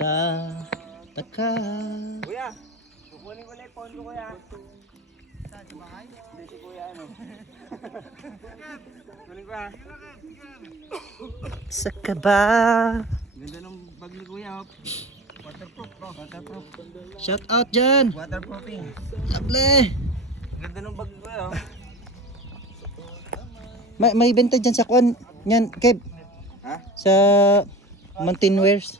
nagtataka. Kuya, kukunin ko lang yung phone ko, kuya. Saan, sa bahay? Hindi, si kuya ano. Kunin ko, ha. Sa kaba. Ganda ng bag ni kuya, oh. Waterproof, bro. Waterproof. Shout out dyan. Waterproofing. Lovely. Ganda ng bag ni kuya, oh. May benta dyan sa kwan. Yan, Kev. Ha? Sa Mountain Wears.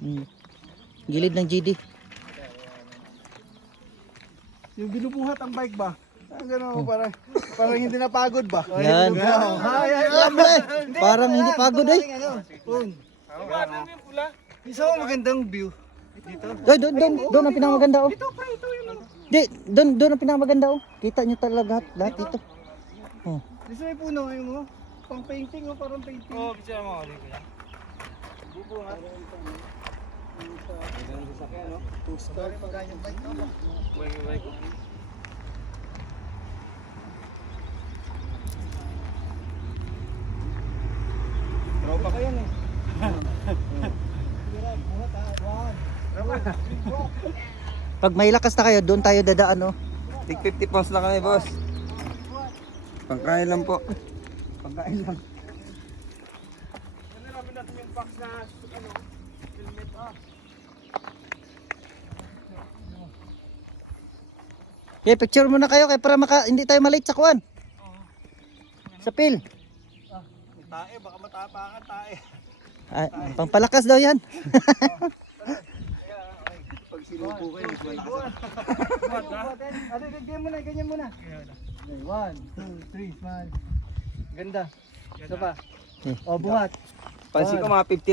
Hmm. Gilid ng GD. Yung binubuhat ang bike ba? Gano'n, parang hindi napagod ba? Yan. Lovely. Parang hindi pagod eh. Isa ko magandang view. Doon ang pinakamaganda oh. Di, doon ang pinakamaganda oh. Kita nyo talaga lahat dito. Oh. Isa may puno ngayon mo. Pang painting o parang painting. Oo, picture mo ako, kuya. Bubuhat. Ganda ng sasakyan, no? Two-star pa ganyang bike. Bike ko. Tropa ko yan, eh. Pag may lakas na kayo, doon tayo dadaan oh. Tig 50 pounds lang kami, boss. Pangkain lang po. Pangkain lang. Ano namin natin yung box na helmet, ah. Okay, picture muna kayo kaya para hindi tayo malate sa kuan. Sa pil. Tae, baka matapakan tae. Ay, pangpalakas daw yan. Pag sinupo kayo, mas malakas. Ano, ganyan muna. Okay, 1, 2, 3, smile. Ganda. Isa pa. Okay. O, buhat. Pansin ko mga 50